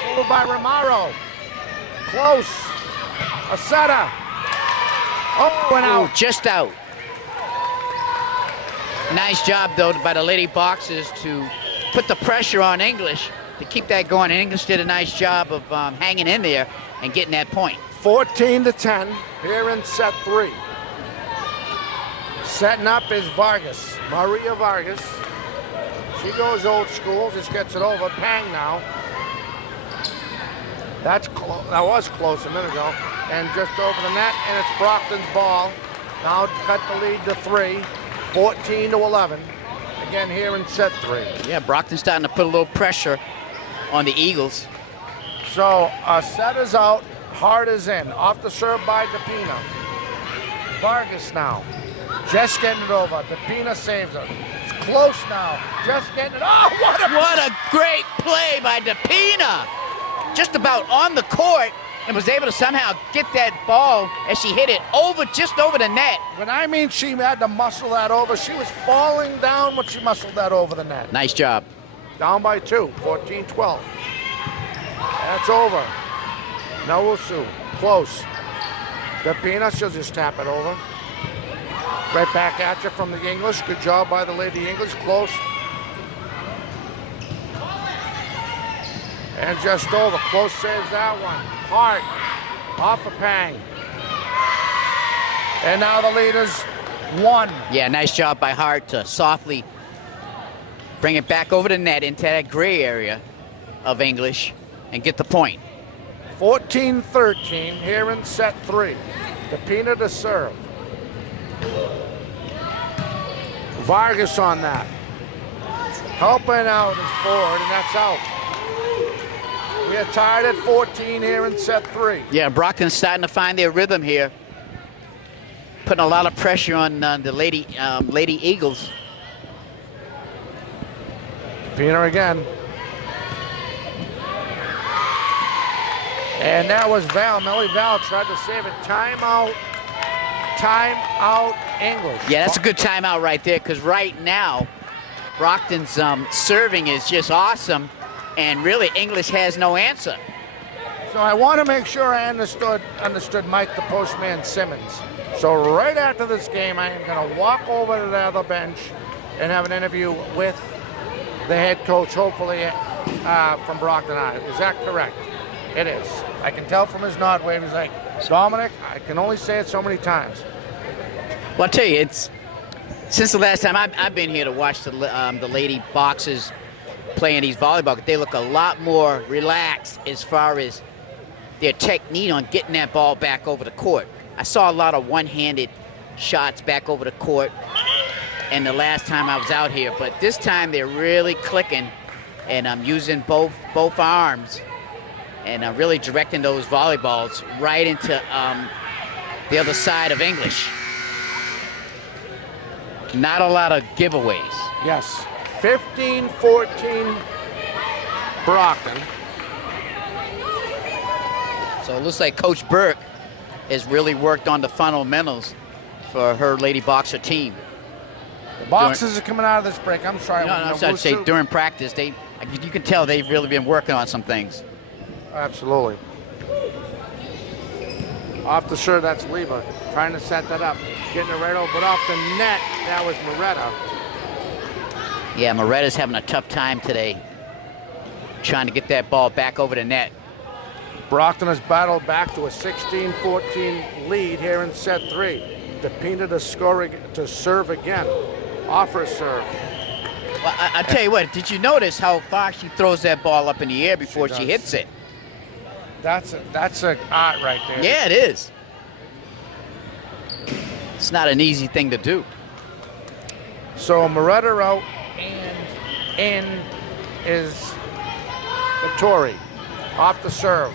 Followed by Romaro. Close. Alcetta. Oh, and out. Just out. Nice job, though, by the lady boxers to put the pressure on English to keep that going. And English did a nice job of hanging in there and getting that point. 14-10 here in set 3. Setting up is Vargas, Maria Vargas. She goes old school, just gets it over. Pang now. That was close a minute ago. And just over the net, and it's Brockton's ball. Now cut the lead to 3, 14-11. Again here in set 3. Yeah, Brockton's starting to put a little pressure on the Eagles. So set is out. Hard is in. Off the serve by DePina. Vargas now. Just getting it over. DePina saves it. It's close now. Just getting it. Oh, What a great play by DePina. Just about on the court, and was able to somehow get that ball as she hit it over, just over the net. When I mean she had to muscle that over, she was falling down when she muscled that over the net. Nice job. Down by 2, 14-12. That's over. Nawusu, close. Depina, she'll just tap it over. Right back at you from the English. Good job by the Lady English, close. And just over, close saves that one. Hart, off of Pang. And now the leaders, 1. Yeah, nice job by Hart to softly bring it back over the net into that gray area of English and get the point. 14-13 here in set 3. Depina to serve. Vargas on that. Helping out is forward, and that's out. We are tied at 14 here in set 3. Yeah, Brockton's starting to find their rhythm here. Putting a lot of pressure on the Lady Eagles. Depina again. And that was Val. Melly Val tried to save it. Timeout. Timeout English. Yeah, that's a good timeout right there, because right now, Brockton's serving is just awesome, and really English has no answer. So I want to make sure I understood Mike the Postman Simmons. So right after this game, I am going to walk over to the other bench and have an interview with the head coach, hopefully from Brockton High. Is that correct? It is. I can tell from his nod wave. He's like, Dominic, I can only say it so many times. Well, I'll tell you, it's since the last time I've been here to watch the lady boxers playing these volleyball, they look a lot more relaxed as far as their technique on getting that ball back over the court. I saw a lot of one-handed shots back over the court and the last time I was out here, but this time they're really clicking, and I'm using both arms, and I'm really directing those volleyballs right into the other side of English. Not a lot of giveaways. Yes. 15-14 Brockton. So it looks like Coach Burke has really worked on the fundamentals for her lady boxer team. The boxers are coming out of this break. I'm sorry. No, I'd say during practice, you can tell they've really been working on some things. Absolutely. Off the serve, that's Leva. Trying to set that up. Getting it right over, but off the net, that was Moretta. Yeah, Moretta's having a tough time today trying to get that ball back over the net. Brockton has battled back to a 16-14 lead here in set 3. Depina to serve again. Offer a serve. Well, I tell you what, did you notice how far she throws that ball up in the air before she hits it? That's a art right there. Yeah, it is. It's not an easy thing to do. So Moretta out, and in is Vittori. Off the serve.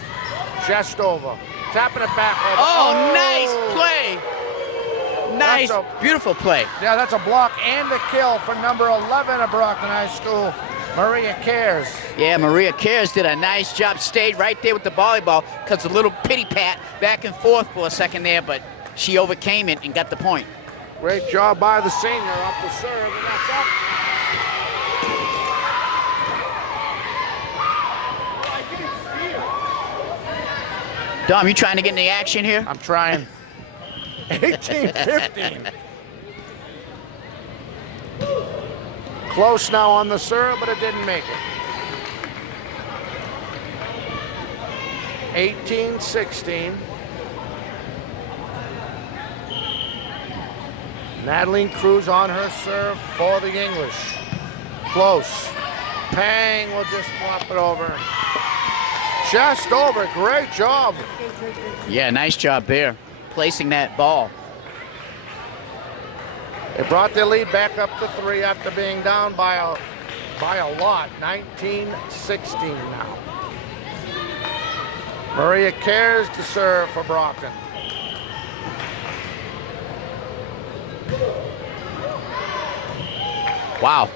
Just over. Tapping it back over. Oh, nice play. Nice, beautiful play. Yeah, that's a block and a kill for number 11 of Brockton High School, Maria Cares. Yeah, Maria Cares did a nice job. Stayed right there with the volleyball, because a little pity pat back and forth for a second there, but she overcame it and got the point. Great job by the senior off the serve, and that's up. Dom, you trying to get in the action here? I'm trying. 18-15. Close now on the serve, but it didn't make it. 18-16. Madeline Cruz on her serve for the English. Close. Pang will just flop it over. Just over. Great job. Yeah, nice job there, placing that ball. They brought their lead back up to 3 after being down by a lot. 19-16 now. Maria Cares to serve for Brockton. Wow.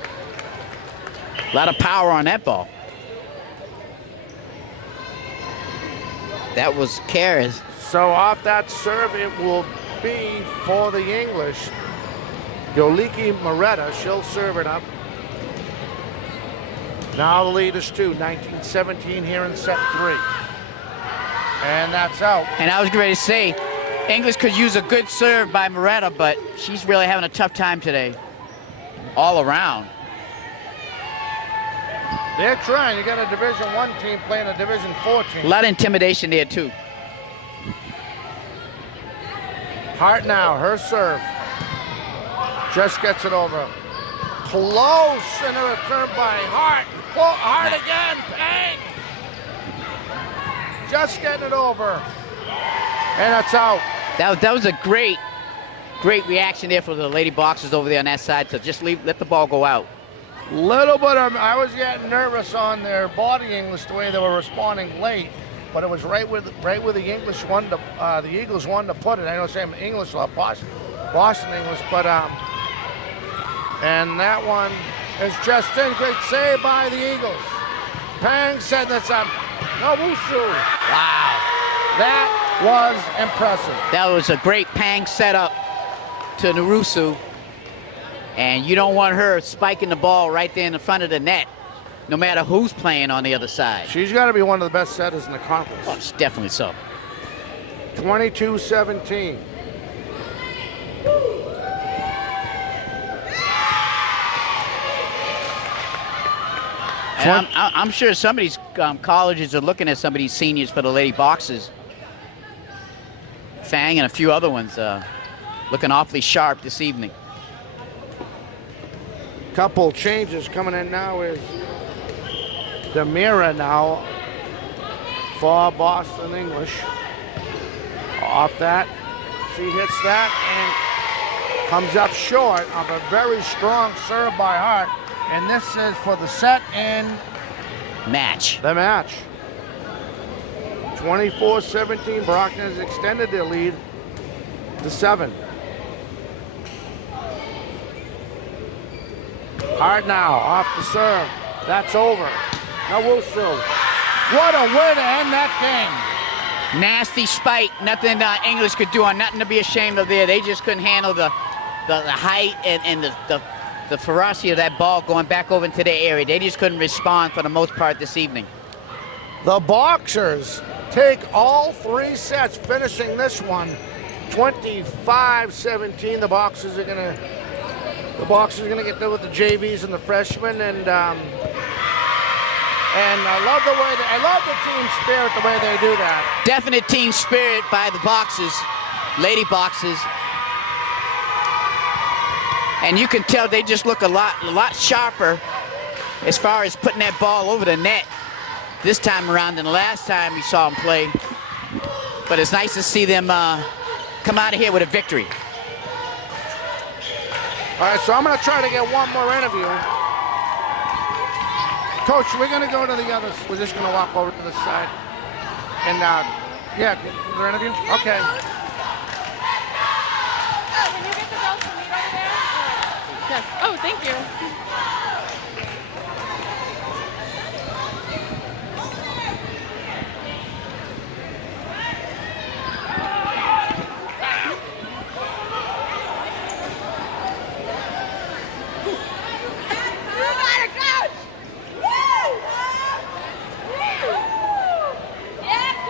A lot of power on that ball. That was Kara's. So off that serve, it will be for the English. Yoliki Moretta, she'll serve it up. Now the lead is 2, 19-17 here in set 3. And that's out. And I was ready to say, English could use a good serve by Moretta, but she's really having a tough time today. All around. They're trying. You got a Division I team playing a Division IV team. A lot of intimidation there, too. Hart now, her serve. Just gets it over. Close in a return by Hart. Hart again, bang! Just getting it over. And it's out. That was a great reaction there for the Lady Boxers over there on that side to just let the ball go out. Little bit of, I was getting nervous on their body English the way they were responding late, but it was right with the English one to the Eagles one to put it. I know saying English a lot, Boston English, but and that one is just in. Great save by the Eagles. Pang setting this up. Nawusu. Wow. That was impressive. That was a great Pang setup to Narusu. And you don't want her spiking the ball right there in the front of the net, no matter who's playing on the other side. She's got to be one of the best setters in the conference. Oh, it's definitely so. 22-17. And I'm sure some of these colleges are looking at some of these seniors for the Lady Boxers. Fang and a few other ones looking awfully sharp this evening. Couple changes coming in now is Demira now for Boston English. Off that, she hits that and comes up short of a very strong serve by Hart. And this is for the set and match. The match. 24-17, Brockton has extended their lead to 7. Hart now, off the serve. That's over. Nawusu. What a way to end that game. Nasty spike. Nothing English could do, on nothing to be ashamed of there. They just couldn't handle the height and the ferocity of that ball going back over into their area. They just couldn't respond for the most part this evening. The Boxers take all 3 sets, finishing this one 25-17. The Boxers are gonna get there with the JVs and the freshmen, and I love the team spirit, the way they do that. Definite team spirit by the Boxers, Lady Boxers. And you can tell they just look a lot sharper as far as putting that ball over the net this time around than the last time we saw them play. But it's nice to see them come out of here with a victory. All right, so I'm going to try to get one more interview. Coach, we're going to go to the others. We're just going to walk over to the side. And, yeah, is there an interview? Okay. Can you get the girls to meet over there? Yes. Oh, thank you.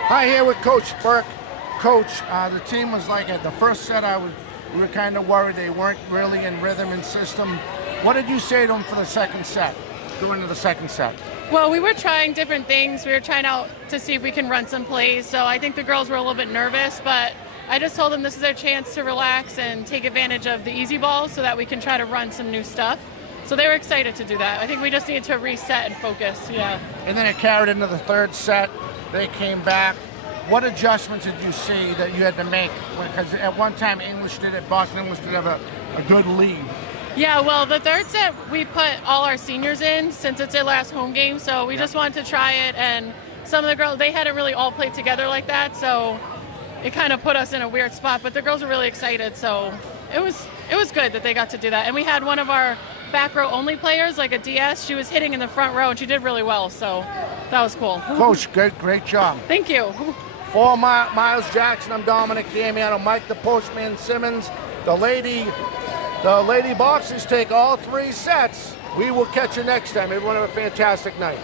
Hi, here with Coach Burke. Coach, the team was like at the first set, we were kind of worried they weren't really in rhythm and system. What did you say to them for the second set, going into the second set? Well, we were trying different things. We were trying out to see if we can run some plays. So I think the girls were a little bit nervous, but I just told them this is their chance to relax and take advantage of the easy balls so that we can try to run some new stuff. So they were excited to do that. I think we just needed to reset and focus, yeah. And then it carried into the third set. They came back. What adjustments did you see that you had to make? Because at one time English did it, Boston English did have a good lead. Yeah, well, the third set, we put all our seniors in since it's their last home game, so we just wanted to try it, and some of the girls, they hadn't really all played together like that, so it kind of put us in a weird spot, but the girls were really excited, so it was good that they got to do that. And we had one of our back row only players, like a DS, she was hitting in the front row, and she did really well, so that was cool. Coach, great job. Thank you. For Miles Jackson, I'm Dominic Damiano, Mike the Postman Simmons. The lady boxers take all 3 sets. We will catch you next time. Everyone have a fantastic night.